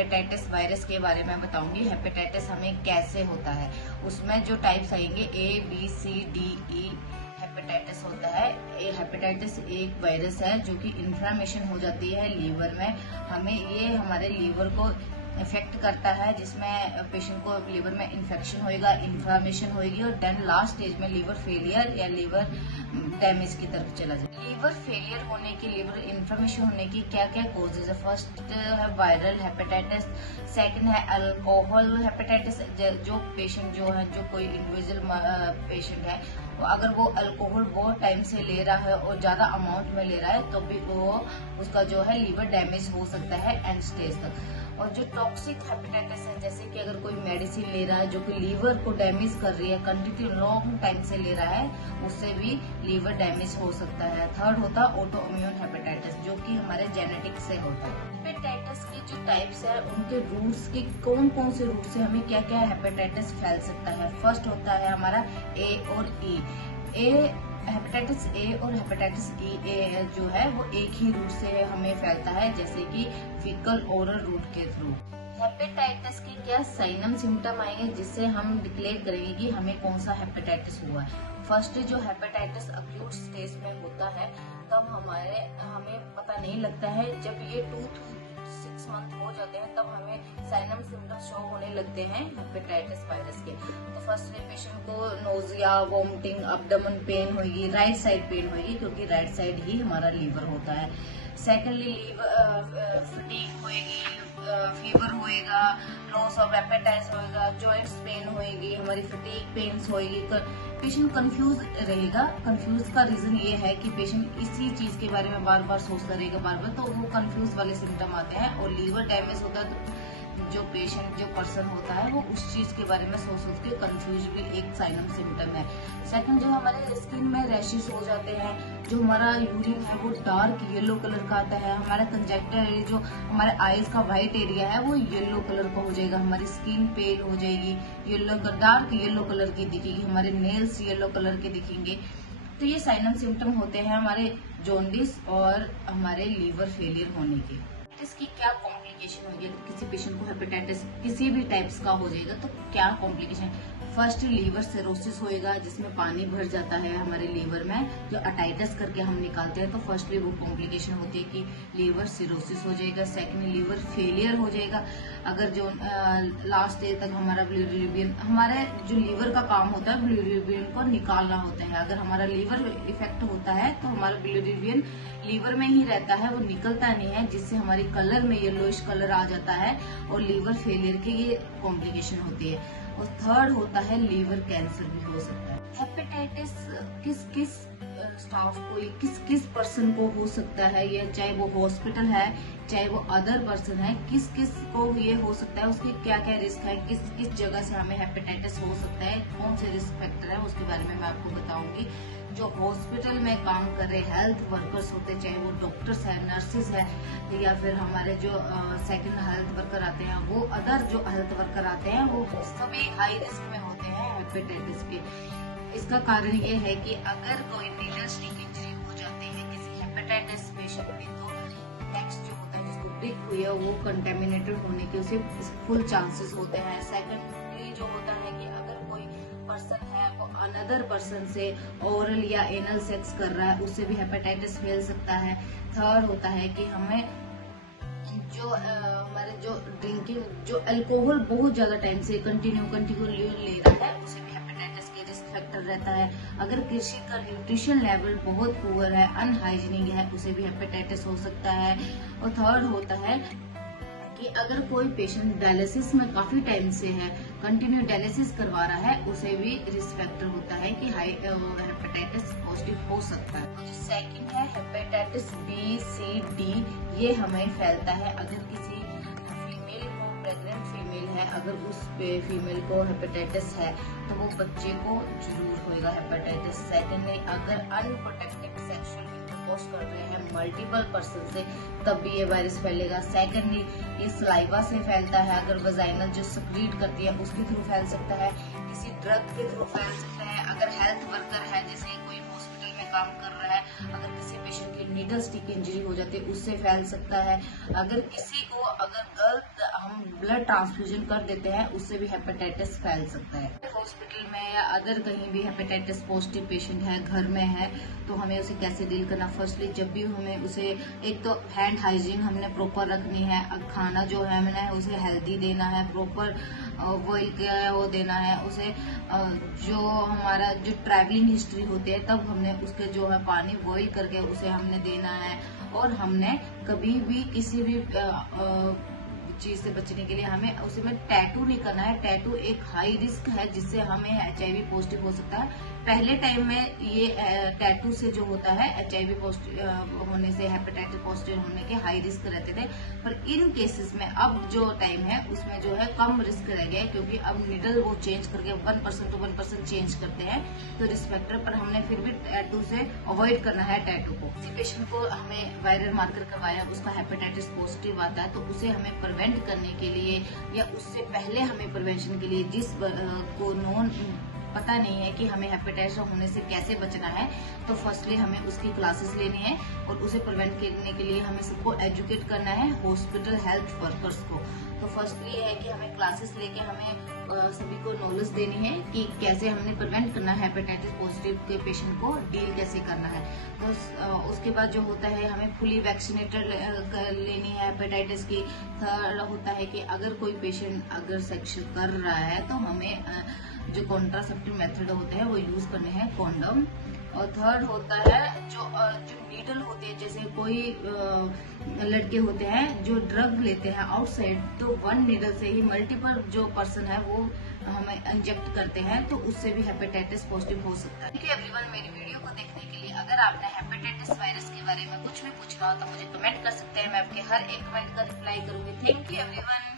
Hepatitis virus के बारे में बताऊंगी। हेपेटाइटिस हमें कैसे होता है, उसमें जो टाइप्स आएंगे ABCDE हेपेटाइटिस होता है। हेपेटाइटिस एक वायरस है जो कि इन्फ्लामेशन हो जाती है लीवर में। ये हमारे लीवर को इफेक्ट करता है, जिसमें पेशेंट को लीवर में इन्फेक्शन होएगा, इन्फ्लामेशन होएगी और देन लास्ट स्टेज में लीवर फेलियर या लीवर डैमेज की तरफ चला जाए। लीवर फेलियर होने की, लीवर इन्फ्लामेशन होने की क्या क्या कोजेज है? फर्स्ट है वायरल हेपेटाइटिस, सेकंड है अल्कोहल हेपेटाइटिस। जो पेशेंट जो कोई इंडिविजुअल पेशेंट है, अगर वो अल्कोहल बहुत टाइम से ले रहा है और ज्यादा अमाउंट में ले रहा है तो भी वो उसका जो है लीवर डैमेज हो सकता है एंड स्टेज तक। और जो टॉक्सिक हेपेटाइटिस है, जैसे कि अगर कोई मेडिसिन ले रहा है जो कि लीवर को डैमेज कर रही है, कंटिन्यू लॉन्ग टाइम से ले रहा है, उससे भी लीवर डैमेज हो सकता है। थर्ड होता है ऑटो इम्यून हेपेटाइटिस, जो कि हमारे जेनेटिक से होता है। हेपेटाइटिस की जो टाइप्स है, उनके रूट्स की कौन कौन से रूट से हमें क्या क्या हेपेटाइटिस फैल सकता है। फर्स्ट होता है हमारा A और E। हेपेटाइटिस ए और हेपेटाइटिस E जो है वो एक ही रूट से हमें फैलता है, जैसे कि फीकल ओरल रूट के थ्रू। हेपेटाइटिस के क्या साइनम सिम्टम आएंगे जिससे हम डिक्लेयर करेंगे कि हमें कौन सा हेपेटाइटिस हुआ है। फर्स्ट जो हेपेटाइटिस अक्यूट स्टेज में होता है, तब हमें पता नहीं लगता है। जब ये 2 to 6 मंथ हो जाते हैं तब हमें साइनम सिम्टम शो होने लगते हैं हेपेटाइटिस वायरस के। तो फर्स्ट पेशेंट को नोजिया, वॉमिटिंग, अब्डोमेन पेन होगी, राइट साइड पेन होगी, क्योंकि राइट साइड ही हमारा लीवर होता है। सेकेंडली लीवर फटीग होएगी, फीवर होएगा, लॉस ऑफ एपेटाइट होएगा, जॉइंट्स पेन होएगी, हमारी फटीग पेन्स होएगी। पेशेंट कंफ्यूज रहेगा। कंफ्यूज का रीजन ये है कि पेशेंट इसी चीज के बारे में बार बार सोचता रहेगा, बार बार, तो वो कंफ्यूज वाले सिम्टम आते हैं। और लीवर डैमेज होता है तो जो पर्सन होता है वो उस चीज के बारे में सोच के कंफ्यूज भी एक साइनम सिम्टम है। सेकंड, जो हमारे स्किन में रैशेस हो जाते हैं, जो हमारा यूरिन है वो डार्क येलो कलर का आता है। हमारा कंजक्टर जो हमारे आईज का व्हाइट एरिया है वो येलो कलर का हो जाएगा। हमारी स्किन पेल हो जाएगी, डार्क येलो कलर की दिखेगी, हमारे नेल्स येलो कलर के दिखेंगे। तो ये साइनम सिम्टम होते हैं हमारे जॉन्डिस और हमारे लीवर फेलियर होने के। इसकी क्या कॉम्प्लिकेशन होगी? अगर किसी पेशेंट को हेपेटाइटिस किसी भी टाइप्स का हो जाएगा तो क्या कॉम्प्लिकेशन? फर्स्ट लीवर सिरोसिस होएगा, जिसमें पानी भर जाता है हमारे लीवर में, जो अटाइटिस करके हम निकालते हैं। तो फर्स्टली वो कॉम्प्लिकेशन होती है कि लीवर सिरोसिस हो जाएगा। सेकंड, लीवर फेलियर हो जाएगा। अगर जो लास्ट स्टेज तक हमारा बिलिरुबिन, हमारे जो लीवर का काम होता है बिलिरुबिन को निकालना होता है। अगर हमारा लीवर इफेक्ट होता है तो हमारा बिलिरुबिन लीवर में ही रहता है, वो निकलता नहीं है, जिससे हमारी कलर में येलोइश कलर आ जाता है और लीवर फेलियर की ये कॉम्प्लिकेशन होती है। और थर्ड होता है लीवर कैंसर भी हो सकता है। हेपेटाइटिस किस किस स्टाफ को, किस किस पर्सन को हो सकता है, ये चाहे वो हॉस्पिटल है चाहे वो अदर पर्सन है, किस किस को ये हो सकता है, उसके क्या क्या रिस्क है, किस किस जगह से हमें हेपेटाइटिस हो सकता है, कौन से रिस्क फैक्टर है, उसके बारे में मैं आपको बताऊंगी। जो हॉस्पिटल में काम कर रहे हेल्थ वर्कर्स होते हैं, चाहे वो डॉक्टर्स है, नर्सेज है, या फिर हमारे जो सेकंड हेल्थ वर्कर आते हैं, वो अदर जो हेल्थ वर्कर आते हैं, वो सभी हाई रिस्क में होते हैं हेपेटाइटिस के। इसका कारण ये है कि अगर कोई नीडल स्टिक इंजरी हो जाती है किसी हेपेटाइटिस पेशेंट में, तो नेक्स्ट जो होता है जिसको ब्रिक हुई है वो कंटेमिनेटेड होने के उसे फुल चांसेस होते हैं। सेकंडली जो होता है कि अगर कोई पर्सन है वो अनदर पर्सन से ओरल या एनल सेक्स कर रहा है, उससे भी हेपेटाइटिस फैल सकता है। थर्ड होता है कि हमें जो हमारे जो ड्रिंकिंग, जो अल्कोहल बहुत ज्यादा टाइम से कंटिन्यू ले रहा है, उसे भी हेपेटाइटिस के रिस्क फैक्टर रहता है। अगर किसी का न्यूट्रिशन लेवल बहुत पुअर है, अनहाइजीनिक है, उसे भी हेपेटाइटिस हो सकता है। और थर्ड होता है कि अगर कोई पेशेंट डायलिसिस में काफी टाइम से है, कंटिन्यू डायलिसिस करवा रहा है, उसे भी रिस्क फैक्टर होता है कि हेपेटाइटिस पॉजिटिव हो सकता है। सेकंड है हेपेटाइटिस B-C-D, ये हमें फैलता है अगर किसी फीमेल को, प्रेग्नेंट फीमेल है, अगर उस फीमेल को हेपेटाइटिस है तो वो बच्चे को जरूर होगा हेपेटाइटिस। सेकंडली, अगर अनप्रोटेक्टेड सेक्सुअल इंटरकोर्स कर रहे हैं मल्टीपल पर्सन से, तब भी ये वायरस फैलेगा। सेकंडली, ये सलाइवा से फैलता है, अगर वजाइनल जो सिक्रीट करती है उसके थ्रू फैल सकता है, किसी ड्रग के थ्रू फैल सकता है। अगर हेल्थ वर्कर है, जैसे कोई हॉस्पिटल में काम कर रहा है, अगर किसी पेशेंट की नीडल स्टिक इंजरी हो जाती है उससे फैल सकता है। अगर किसी को अगर हम ब्लड ट्रांसफ्यूजन कर देते हैं, उससे भी हेपेटाइटिस फैल सकता है। हॉस्पिटल में या अदर कहीं भी हेपेटाइटिस पॉजिटिव पेशेंट है, घर में है, तो हमें उसे कैसे डील करना। फर्स्टली जब भी हमें उसे, एक तो हैंड हाइजीन हमने प्रॉपर रखनी है, खाना जो है हमने उसे हेल्दी देना है, प्रॉपर बॉइल किया है वो देना है उसे। जो हमारा जो ट्रैवलिंग हिस्ट्री होती है तब हमने उसके जो है पानी बॉइल करके उसे हमने देना है। और हमने कभी भी किसी भी चीज से बचने के लिए हमें उसे में टैटू नहीं करना है। टैटू एक हाई रिस्क है जिससे हमें HIV पॉजिटिव हो सकता है। पहले टाइम में ये टैटू से जो होता है HIV पॉजिटिव होने से, हेपेटाइटिस पॉजिटिव होने के हाई रिस्क रहते थे, पर इन केसेस में अब जो टाइम है उसमें जो है कम रिस्क रह गया है, क्योंकि अब निडल वो चेंज करके 1% to 1% चेंज करते हैं। तो रिस्क फैक्टर पर हमने फिर भी टैटू से अवॉइड करना है टैटू को। किसी पेशेंट को हमें वायरल मार्कर करवाया, उसका हेपेटाइटिस पॉजिटिव आता है, तो उसे हमें प्रिवेंट करने के लिए या उससे पहले हमें प्रिवेंशन के लिए, जिस को नॉन पता नहीं है कि हमें हेपेटाइटिस होने से कैसे बचना है, तो फर्स्टली हमें उसकी क्लासेस लेनी है और उसे प्रिवेंट करने के लिए हमें सबको एजुकेट करना है, हॉस्पिटल हेल्थ वर्कर्स को। तो फर्स्टली ये है कि हमें क्लासेस लेके हमें सभी को नॉलेज देनी है कि कैसे हमने प्रिवेंट करना है, हेपेटाइटिस पॉजिटिव के पेशेंट को डील कैसे करना है। तो उसके बाद जो होता है हमें फुली वैक्सीनेटेड लेनी है हेपेटाइटिस की। थर्ड होता है कि अगर कोई पेशेंट अगर सेक्स कर रहा है तो हमें जो कॉन्ट्रासेप्टिव मेथड होते हैं वो यूज करने हैं, कॉन्डम। और थर्ड होता है जो नीडल होती है, जैसे कोई लड़के होते हैं जो ड्रग लेते हैं आउटसाइड, तो वन नीडल से ही मल्टीपल जो पर्सन है वो हमें इंजेक्ट करते हैं, तो उससे भी हेपेटाइटिस पॉजिटिव हो सकता है। थैंक यू एवरीवन मेरी वीडियो को देखने के लिए। अगर आपने हेपेटाइटिस वायरस के बारे में कुछ भी पूछना हो तो मुझे कमेंट कर सकते हैं, मैं आपके हर एक कमेंट का रिप्लाई करूंगी। Thank you everyone.